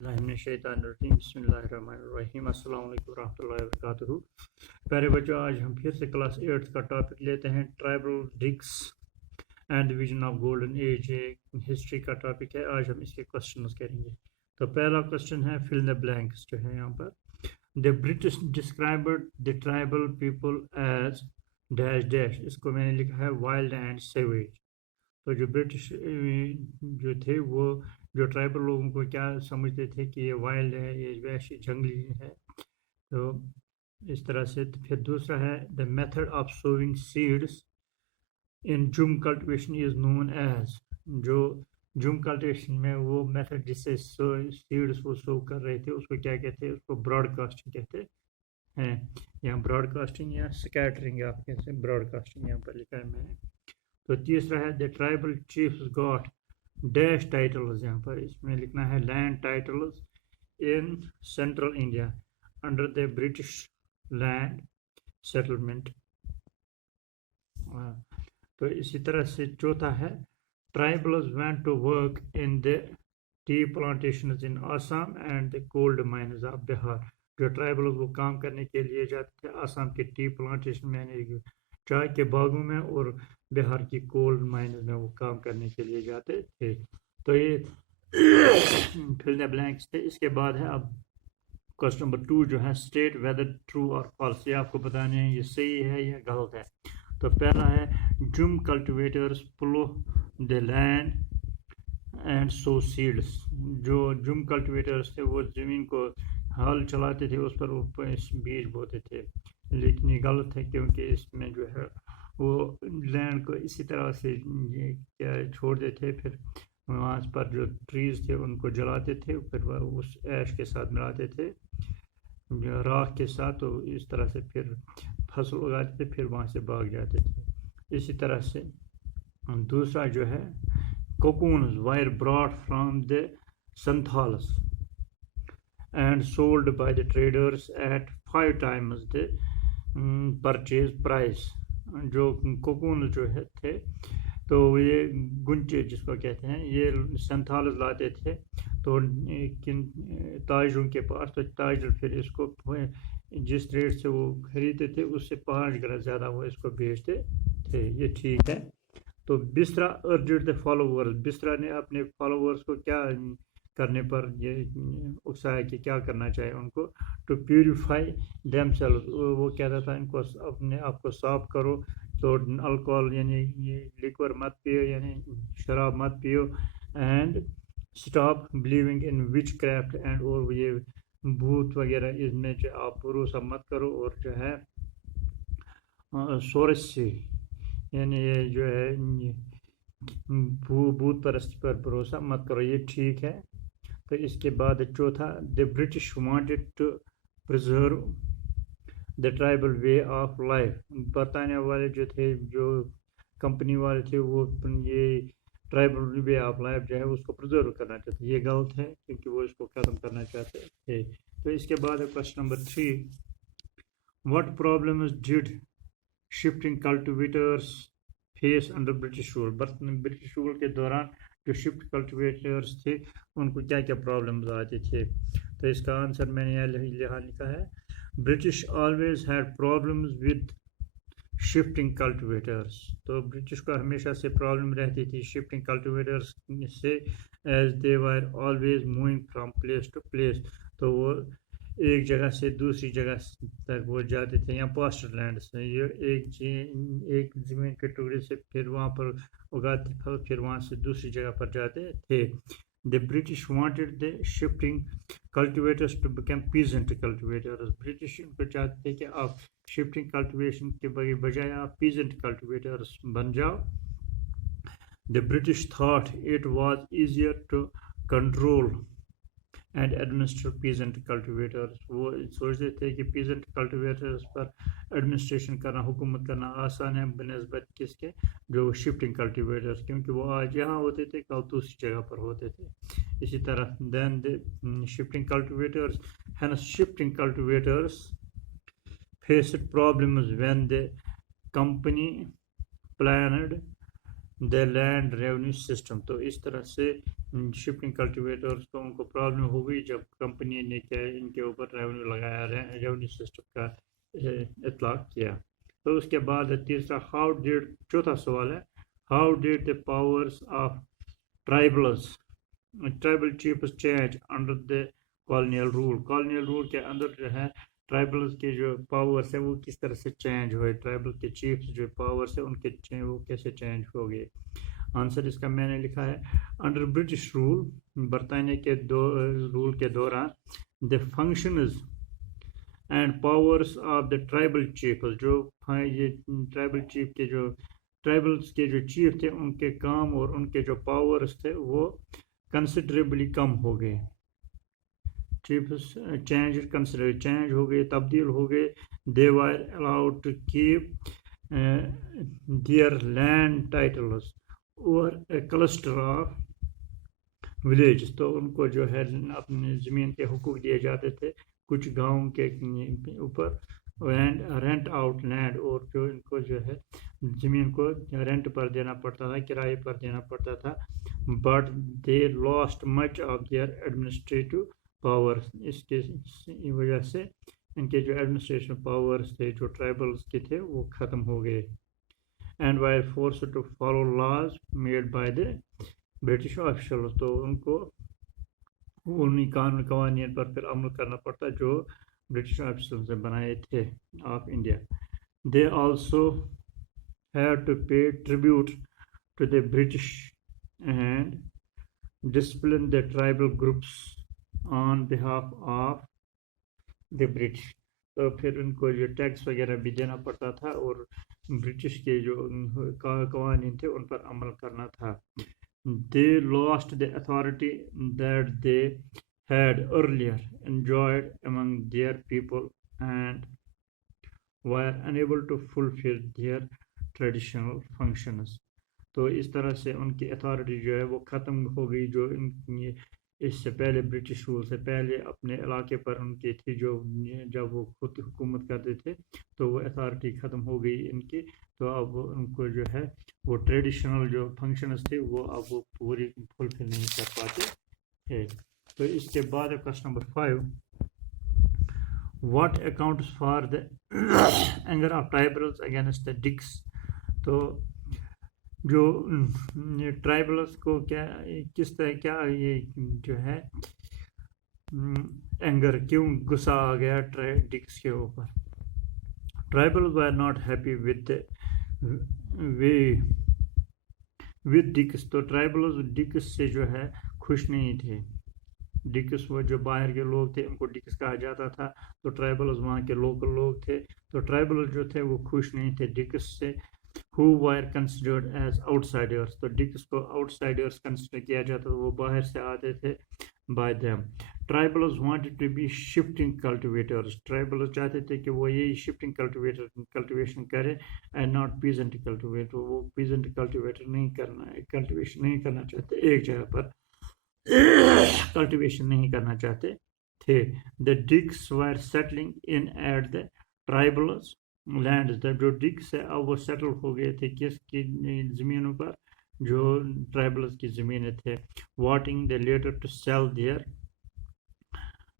بسم اللہ الرحمن الرحیم السلام علیکم ورحمۃ اللہ وبرکاتہ. پیارے بچوں، آج ہم پھر سے کلاس 8 کا ٹاپک لیتے ہیں tribal dikus and vision of golden age. History کا ٹاپک ہے. آج ہم اس کے کوشچنز کریں گے. تو پہلا کوشچن ہے فل دا بلینکس جو ہے یہاں پر. The British described the tribal people as dash dash. اس کو میں نے لکھا ہے وائلڈ اینڈ سیویج. تو جو برٹش جو تھے وہ جو ٹرائبل لوگوں کو کیا سمجھتے تھے کہ یہ وائلڈ ہے، یہ وحشی جنگلی ہے. تو اس طرح سے. پھر دوسرا ہے the method of sowing seeds in jhum cultivation is known as. جو جم کلٹیویشن میں وہ میتھڈ جس سے سیڈس وہ سو کر رہے تھے اس کو کیا کہتے ہیں؟ اس کو براڈ کاسٹنگ کہتے ہیں. یہاں براڈ کاسٹنگ یا سکیٹرنگ آپ کہتے ہیں. براڈ کاسٹنگ یہاں پر لکھا ہے میں نے. تو تیسرا ہے the tribal chiefs got dash titles. یہاں پر اس میں لکھنا ہے land titles in central India under the British land settlement. تو اسی طرح سے چوتھا ہے tribals went to work in the tea plantations in Assam and the coal mines of Bihar. جو ٹرائبلز وہ کام کرنے کے لیے جاتے تھے آسام کے ٹی پلانٹیشن میں یعنی چائے کے باغوں میں اور بہار کی کولڈ مائنز میں وہ کام کرنے کے لیے جاتے تھے. تو یہ فل دا بلینکس تھے. اس کے بعد ہے اب کوشچن نمبر 2 جو ہے اسٹیٹ ویدر ٹرو اور فالس. یہ آپ کو بتانے ہیں یہ صحیح ہے یا غلط ہے. تو پہلا ہے جم کلٹیویٹرز پلو دا لینڈ اینڈ سو سیڈس. جو جم کلٹیویٹرز تھے وہ زمین کو ہل چلاتے تھے، اس پر وہ بیج بوتے تھے. لیکن یہ غلط ہے کیونکہ اس میں جو ہے وہ لینڈ کو اسی طرح سے کیا چھوڑتے تھے، پھر وہاں پر جو ٹریز تھے ان کو جلاتے تھے، پھر وہ اس ایش کے ساتھ ملاتے تھے راکھ کے ساتھ. تو اس طرح سے پھر فصل اگاتے تھے، پھر وہاں سے بھاگ جاتے تھے. اسی طرح سے دوسرا جو ہے cocoons were brought from the Santhals and sold by the traders at 5 times the purchase price. جو کوکون جو ہے تھے تو یہ گنچے جس کو کہتے ہیں یہ سنتھالز لاتے تھے تو کن تاجروں کے پاس. تو تاجر پھر اس کو جس ریٹ سے وہ خریدتے تھے اس سے 5 گنا زیادہ وہ اس کو بیچتے تھے. یہ ٹھیک ہے. تو بسرا ارجڈ دا فالوورز. بسرا نے اپنے فالوورز کو کیا کرنے پر یہ اکسایا کہ کیا کرنا چاہیے ان کو؟ To purify themselves. وہ کہتا تھا ان کو اپنے آپ کو صاف کرو. تو الکوہل یعنی یہ لیکور مت پیو، یعنی شراب مت پیو. And stop believing in which craft and. اور یہ بھوت وغیرہ اس میں جو آپ بھروسہ مت کرو. اور جو ہے سورسی یعنی یہ جو ہے بھوت پرستی پر بھروسہ مت کرو. یہ ٹھیک ہے. تو اس کے بعد چوتھا the British wanted to preserve the tribal way of life. برطانیہ والے جو تھے، جو کمپنی والے تھے، وہ یہ ٹرائبل وے آف لائف جو ہے اس کو پرزرو کرنا چاہتے. یہ غلط ہے کیونکہ وہ اس کو ختم کرنا چاہتے تھے. تو اس کے بعد question number 3 what problems did shifting cultivators face under British rule. British rule کے دوران جو شفٹ کلٹیویٹرز تھے ان کو کیا کیا پرابلمز آتے تھے؟ تو اس کا آنسر میں نے یہاں لکھا ہے British always had problems with shifting cultivators. تو برٹش کو ہمیشہ سے پرابلم رہتی تھی شفٹنگ کلٹیویٹرز سے as they were always moving from place to place. تو وہ ایک جگہ سے دوسری جگہ تک وہ جاتے تھے، یا پاسٹر لینڈ سے یہ ایک زمین کے ٹکڑے سے پھر وہاں پر اگاتے پھل، پھر وہاں سے دوسری جگہ پر جاتے تھے. The British wanted the shifting cultivators to become peasant cultivators. British ان کو چاہتے تھے کہ آپ شفٹنگ کلٹیویشن کے بجائے آپ پیزنٹ کلٹیویٹرز بن جاؤ. The British thought it was easier to control and administer peasant cultivators. وہ سوچتے تھے کہ پیزنٹ کلٹیویٹرز پر ایڈمنسٹریشن کرنا، حکومت کرنا آسان ہے بنسبت کس کے؟ جو شفٹنگ کلٹیویٹرز، کیونکہ وہ آج یہاں ہوتے تھے کل دوسری جگہ پر ہوتے تھے. اسی طرح دین the shifting cultivators, hence shifting cultivators faced problems when the company planned the land revenue system. تو اس طرح سے شپنگ کلٹیویٹرز کو ان کو پرابلم ہو گئی جب کمپنی نے کیا ان کے اوپر ریونیو لگایا، ریونیو سسٹم کا اطلاق کیا. تو اس کے بعد تیسرا چوتھا سوال ہے how did the powers of tribal chiefs change under the colonial rule کے اندر جو ہے ٹرائبلز کے جو پاورس ہیں وہ کس طرح سے چینج ہوئے، ٹرائبل کے چیفز جو پاورس ہیں ان کے وہ کیسے چینج ہو گئے. آنسر اس کا میں نے لکھا ہے انڈر برٹش رول، برطانیہ کے رول کے دوران the functions and powers of the tribal chiefs, جو یہ ٹرائبل چیف کے جو ٹرائبلز کے جو چیف تھے ان کے کام اور ان کے جو پاورس تھے وہ کنسیڈریبلی کم ہو گئے. چیفز چینج ہو گئے، تبدیل ہو گئے. They were allowed to keep their land titles اور اے کلسٹر آف ولیجز. تو ان کو جو ہے اپنی زمین کے حقوق دیے جاتے تھے کچھ گاؤں کے اوپر، رینٹ آؤٹ لینڈ، اور جو ان کو جو ہے زمین کو رینٹ پر دینا پڑتا تھا، کرائے پر دینا پڑتا تھا. But they lost much of their administrative powers. اس کے وجہ سے ان کے جو ایڈمنسٹریشن پاورس تھے جو ٹرائبلز کے تھے وہ ختم ہو گئے. And were forced to follow laws made by the British officials. تو ان کو انہیں قوانین پر پھر عمل کرنا پڑتا جو برٹش آفیسرز نے بنائے تھے of India. They also had to pay tribute to the British and discipline the tribal groups on behalf of the British. تو پھر ان کو جو ٹیکس وغیرہ بھی دینا پڑتا تھا اور برٹش کے جو قوانین تھے ان پر عمل کرنا تھا. They lost the authority that they had earlier enjoyed among their people and were unable to fulfill their traditional functions. تو اس طرح سے ان کی اتھارٹی جو ہے وہ ختم ہو گئی جو اس سے پہلے برٹش رول سے پہلے اپنے علاقے پر ان کی تھی، جو جب وہ خود حکومت کرتے تھے تو وہ اتھارٹی ختم ہو گئی ان کی. تو اب ان کو جو ہے وہ ٹریڈیشنل جو فنکشنز تھے وہ اب وہ پوری فلفل نہیں کر پاتے تھے. تو اس کے بعد question number 5 what accounts for the anger of tribals against the dikus. تو جو ٹرائبلز کو کس طرح کیا یہ جو ہے اینگر کیوں غصہ آ گیا ڈکس کے اوپر. Tribals were not happy with ducks. تو ٹرائبلز ڈکس سے جو ہے خوش نہیں تھے. ڈکس وہ جو باہر کے لوگ تھے ان کو ڈکس کہا جاتا تھا، تو ٹرائبلز وہاں کے لوکل لوگ تھے. تو ٹرائبلز جو تھے وہ خوش نہیں تھے ڈکس سے. who were considered as outsiders. تو ڈکس کو آؤٹ سائڈرز کنسیڈر کیا جاتا تھا، وہ باہر سے آتے تھے. by them tribals wanted to be shifting cultivators. tribals چاہتے تھے کہ وہ یہی shifting cultivation کرے and not peasant cultivator. وہ peasant cultivator cultivation نہیں کرنا چاہتے، ایک جگہ پر cultivation نہیں کرنا چاہتے تھے. the Dicks were settling in at the tribals land. جو ڈکس ہے اب وہ سیٹل ہو گئے تھے کس کی زمینوں پر، جو ٹرائبلز کی زمینیں تھے. Wanting the latter to sell their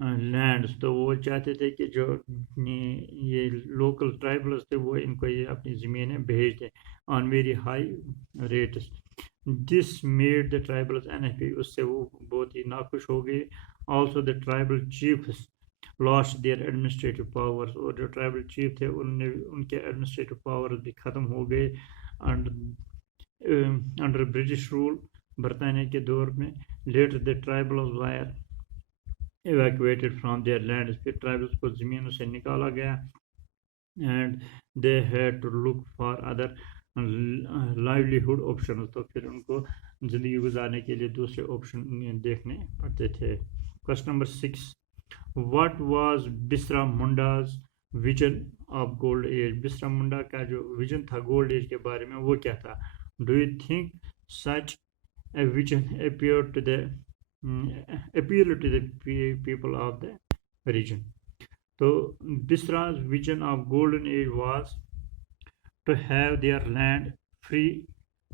lands. تو وہ چاہتے تھے کہ جو یہ لوکل ٹرائبلز تھے وہ ان کو یہ اپنی زمینیں بھیج دیں on very high rates. This made the tribals unhappy. اس سے وہ بہت ہی ناخوش ہو گئے. Also the tribal chiefs lost their administrative powers. اور جو ٹرائبل چیف تھے ان کے ایڈمنسٹریٹو پاورز بھی ختم ہو گئے انڈر برٹش رول، برطانیہ کے دور میں. Later the tribals were evacuated from their lands. پھر ٹرائبلز کو زمینوں سے نکالا گیا. and they had to look for other livelihood options. تو پھر ان کو زندگی گزارنے کے لیے دوسرے آپشن دیکھنے پڑتے تھے. کوسچن نمبر 6 What was بسرا Munda's vision of gold age. بسرا منڈا کا جو ویژن تھا گولڈ ایج کے بارے میں وہ کیا تھا. Do you think such a vision appealed to the people of the region. تو بسرا's vision of golden age was to have their land free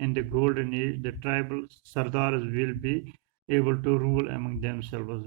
in the golden age the tribal sardars will be able to rule among themselves।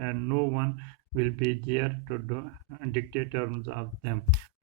and no one will be there to dictate terms of them।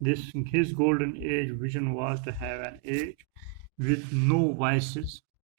This his golden age vision was to have an age with no vices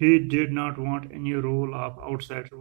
He did not want any role of outsider,